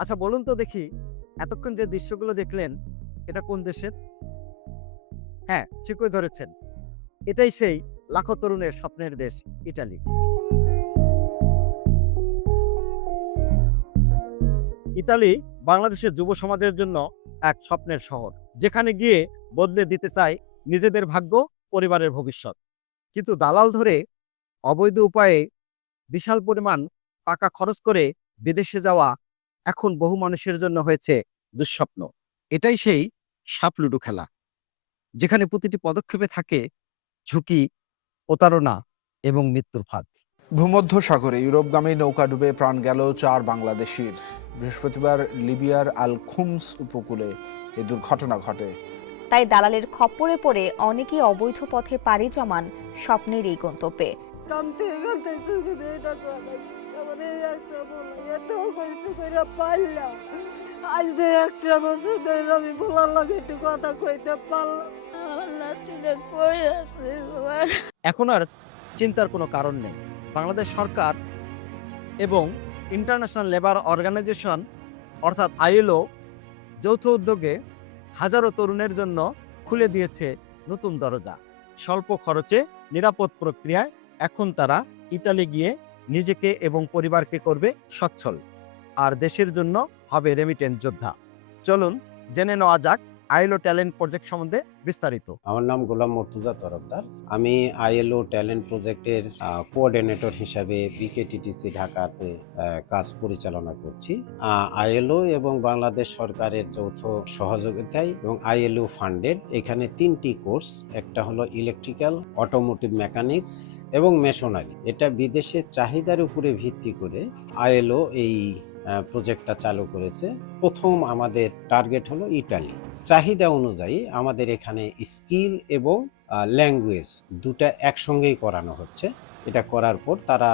আচ্ছা বলুন তো দেখি, এতক্ষণ যে দৃশ্যগুলো দেখলেন, এটা কোন দেশের? হ্যাঁ, ঠিকই ধরেছেন। এটাই সেই লাখো তরুণের স্বপ্নের দেশ, ইটালি। ইতালি বাংলাদেশের যুব সমাজের জন্য এক স্বপ্নের শহর, যেখানে গিয়ে বদলে দিতে চায় নিজেদের ভাগ্য, পরিবারের ভবিষ্যৎ। কিন্তু দালাল ধরে অবৈধ উপায়ে বিশাল পরিমাণ টাকা খরচ করে বিদেশে যাওয়া এখন বহু মানুষের জন্য হয়েছে দুঃস্বপ্ন। এটাই সেই সাপ লুডো খেলা, যেখানে প্রতিটি পদক্ষেপে থাকে ঝুঁকি, প্রতারণা এবং মৃত্যুর ফাঁদ। ভূমধ্যসাগরে ইউরোপগামী নৌকা ডুবে প্রাণ গেল 4 বাংলাদেশির। বৃহস্পতিবার লিবিয়ার আল খুমস উপকূলে এই দুর্ঘটনা ঘটে। তাই দালালের খপ্পরে পড়ে অনেকেই অবৈধ পথে পাড়ি জমান স্বপ্নের এই গন্তব্যে। কামতে কামতে চোখে দিয়ে এটা চলে আমার এই একটা বলে এত কষ্ট করে পারলাম। আজ যে একটা বছর ধরে আমি বলার লাগে একটু কথা কইতে পারলাম। আল্লাহ তুমি কই আছে বাবা? এখন আর চিন্তার কোনো কারণ নেই। বাংলাদেশ সরকার এবং ইন্টারন্যাশনাল লেবার অর্গানাইজেশন অর্থাৎ আইএলও যৌথ উদ্যোগে হাজারো তরুণের জন্য খুলে দিয়েছে নতুন দরজা। স্বল্প খরচে নিরাপদ প্রক্রিয়ায় এখন তারা ইতালি গিয়ে নিজেকে এবং পরিবারকে করবে সচ্ছল, আর দেশের জন্য হবে রেমিটেন্স যোদ্ধা। চলুন জেনে নেওয়া যাক আইএলও ট্যালেন্ট প্রজেক্ট সম্বন্ধে বিস্তারিত। আমার নাম গোলাম মর্তুজা তরফদার। আমি আইএলও ট্যালেন্ট প্রজেক্টের কোঅর্ডিনেটর হিসাবে বিকেটিটিসি ঢাকাতে কাজ পরিচালনা করছি। আইএলও এবং বাংলাদেশ সরকারের যৌথ সহযোগিতায় এবং আইএলও ফান্ডেড এখানে 3টি কোর্স, একটা হলো ইলেকট্রিক্যাল, অটোমোটিভ মেকানিক্স এবং মেশনারি। এটা বিদেশের চাহিদার উপরে ভিত্তি করে আইএলও এই প্রজেক্টটা চালু করেছে। প্রথম আমাদের টার্গেট হলো ইটালি। চাহিদা অনুযায়ী আমাদের এখানে স্কিল এবং ল্যাঙ্গুয়েজ দুটা একসঙ্গেই করানো হচ্ছে। এটা করার পর তারা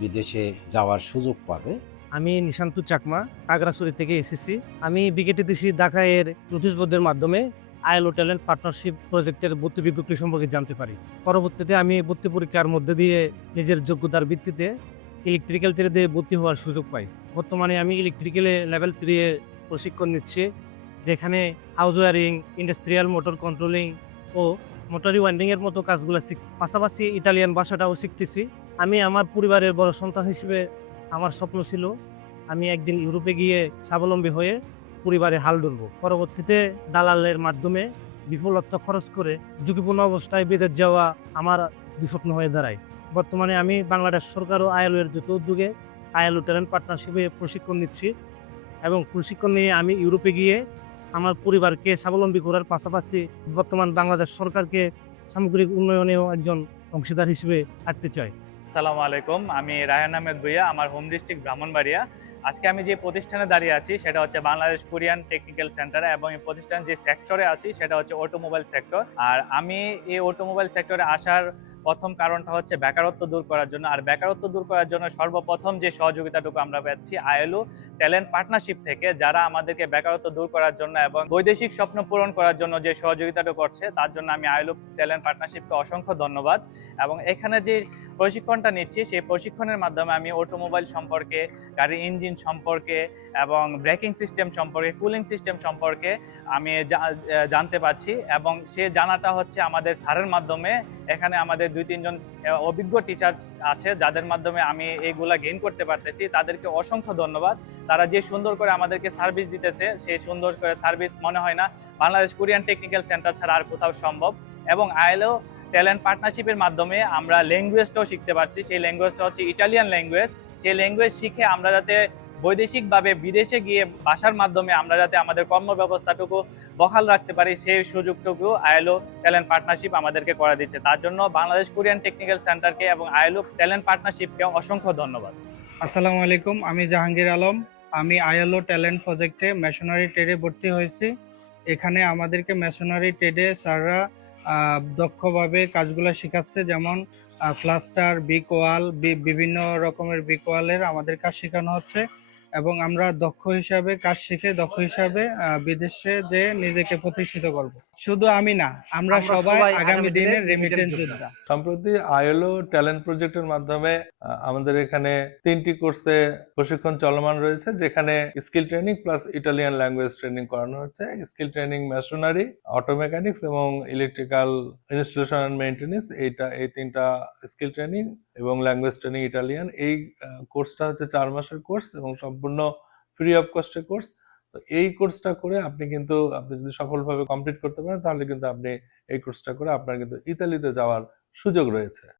বিদেশে যাওয়ার সুযোগ পাবে। আমি নিশান্তু চাকমা, খাগড়াছড়ি থেকে এসেছি। আমি বিকেটিসি ঢাকা এর নোটিশ বোর্ডের মাধ্যমে আইএলও ট্যালেন্ট পার্টনারশিপ প্রজেক্টের ভর্তি বিজ্ঞপ্তি সম্পর্কে জানতে পারি। পরবর্তীতে আমি ভর্তি পরীক্ষার মধ্যে দিয়ে নিজের যোগ্যতার ভিত্তিতে ইলেকট্রিক্যাল ট্রেডে ভর্তি হওয়ার সুযোগ পাই। বর্তমানে আমি ইলেকট্রিক্যালে লেভেল 3 এ প্রশিক্ষণ নিচ্ছি, যেখানে house wiring, industrial motor controlling ও মোটরি ওয়াইন্ডিং এর মতো কাজগুলো শিখছি। পাশাপাশি ইটালিয়ান ভাষাটাও শিখতেছি। আমি আমার পরিবারের বড় সন্তান হিসেবে আমার স্বপ্ন ছিল আমি একদিন ইউরোপে গিয়ে স্বাবলম্বী হয়ে পরিবারে হাল ধরবো। পরবর্তীতে দালালের মাধ্যমে বিপুল অর্থ খরচ করে ঝুঁকিপূর্ণ অবস্থায় বিদেশ যাওয়া আমার দুঃস্বপ্ন হয়ে দাঁড়ায়। বর্তমানে আমি বাংলাদেশ সরকার ও আইএলও এর যৌথ উদ্যোগে আইএলও ট্যালেন্ট পার্টনারশিপে প্রশিক্ষণ নিচ্ছি এবং প্রশিক্ষণ নিয়ে আমি ইউরোপে গিয়ে আমার পরিবারকে স্বাবলম্বী করার পাশাপাশি বর্তমান বাংলাদেশ সরকারকে সামগ্রিক উন্নয়নেও একজন অংশীদার হিসেবে থাকতে চাই। আসসালামু আলাইকুম, আমি রায়হান আহমেদ ভুইয়া, আমার হোম ডিস্ট্রিক্ট ব্রাহ্মণবাড়িয়া। আজকে আমি যে প্রতিষ্ঠানে দাঁড়িয়ে আছি সেটা হচ্ছে বাংলাদেশ কোরিয়ান টেকনিক্যাল সেন্টার, এবং এই প্রতিষ্ঠান যে সেক্টরে আছি সেটা হচ্ছে অটোমোবাইল সেক্টর। আর আমি এই অটোমোবাইল সেক্টরে আসার প্রথম কারণটা হচ্ছে বেকারত্ব দূর করার জন্য। আর বেকারত্ব দূর করার জন্য সর্বপ্রথম যে সহযোগিতাটুকু আমরা পাচ্ছি আইএলও ট্যালেন্ট পার্টনারশিপ থেকে, যারা আমাদেরকে বেকারত্ব দূর করার জন্য এবং বৈদেশিক স্বপ্ন পূরণ করার জন্য যে সহযোগিতাটুকু করছে, তার জন্য আমি আইএলও ট্যালেন্ট পার্টনারশিপকে অসংখ্য ধন্যবাদ। এবং এখানে যে প্রশিক্ষণটা নিচ্ছি সেই প্রশিক্ষণের মাধ্যমে আমি অটোমোবাইল সম্পর্কে, গাড়ির ইঞ্জিন সম্পর্কে এবং ব্রেকিং সিস্টেম সম্পর্কে, কুলিং সিস্টেম সম্পর্কে আমি জানতে পারছি। এবং সে জানাটা হচ্ছে আমাদের স্যারের মাধ্যমে। এখানে আমাদের 2-3 জন অভিজ্ঞ টিচার আছে যাদের মাধ্যমে আমি এইগুলা গেইন করতে পারতেছি। তাদেরকে অসংখ্য ধন্যবাদ। তারা যে সুন্দর করে আমাদেরকে সার্ভিস দিতেছে, সেই সুন্দর করে সার্ভিস মনে হয় না বাংলাদেশ কোরিয়ান টেকনিক্যাল সেন্টার ছাড়া আর কোথাও সম্ভব। এবং আইএলও ট্যালেন্ট পার্টনারশিপের মাধ্যমে আমরা ল্যাঙ্গুয়েজটাও শিখতে পারছি। সেই ল্যাঙ্গুয়েজটা হচ্ছে ইটালিয়ান ল্যাঙ্গুয়েজ। সেই ল্যাঙ্গুয়েজ শিখে আমরা যাতে বৈদেশিকভাবে বিদেশে গিয়ে ভাষার মাধ্যমে আমরা যাতে আমাদের কর্মব্যবস্থাটুকু বহাল রাখতে পারি, সেই সুযোগটুকু আইএলও ট্যালেন্ট পার্টনারশিপ আমাদেরকে করে দিচ্ছে। তার জন্য বাংলাদেশ কোরিয়ান টেকনিক্যাল সেন্টারকে এবং আইএলও ট্যালেন্ট পার্টনারশিপকে অসংখ্য ধন্যবাদ। আসসালামু আলাইকুম, আমি জাহাঙ্গীর আলম। আমি আইএলও ট্যালেন্ট প্রজেক্টে মেশনারি ট্রেডে ভর্তি হয়েছি। এখানে আমাদেরকে মেশনারি ট্রেডে স্যাররা দক্ষভাবে কাজগুলো শেখাচ্ছে, যেমন প্লাস্টার, বিক ওয়াল, বিভিন্ন রকমের বিক ওয়ালের আমাদের কাজ শেখানো হচ্ছে। এবং আমরা দক্ষ হিসাবে কাজ শিখে দক্ষ হিসাবে বিদেশে যে নিজেকে প্রতিষ্ঠিত করব। শুধু আমি না, আমরা সবাই আগামী দিনের রেমিটেন্স যোদ্ধা। সম্প্রতি আইএলও ট্যালেন্ট প্রজেক্টের মাধ্যমে আমাদের এখানে 3টি কোর্সে প্রশিক্ষণ চলমান রয়েছে, যেখানে skill training plus Italian language training করানো হচ্ছে। Skill training masonry, auto mechanics এবং ইলেকট্রিক্যাল ইনস্টলেশন অ্যান্ড মেইনটেনেন্স, এই 3টা স্কিল ট্রেনিং এবং ল্যাঙ্গুয়েজ ট্রেনিং ইটালিয়ান। এই কোর্সটা হচ্ছে 4 মাসের কোর্স এবং সম্পূর্ণ ফ্রি অফ কস্টের কোর্স। তো এই কোর্সটা করে আপনি যদি সফলভাবে কমপ্লিট করতে পারেন, তাহলে কিন্তু আপনি এই কোর্সটা করে আপনার কিন্তু ইতালিতে যাওয়ার সুযোগ রয়েছে।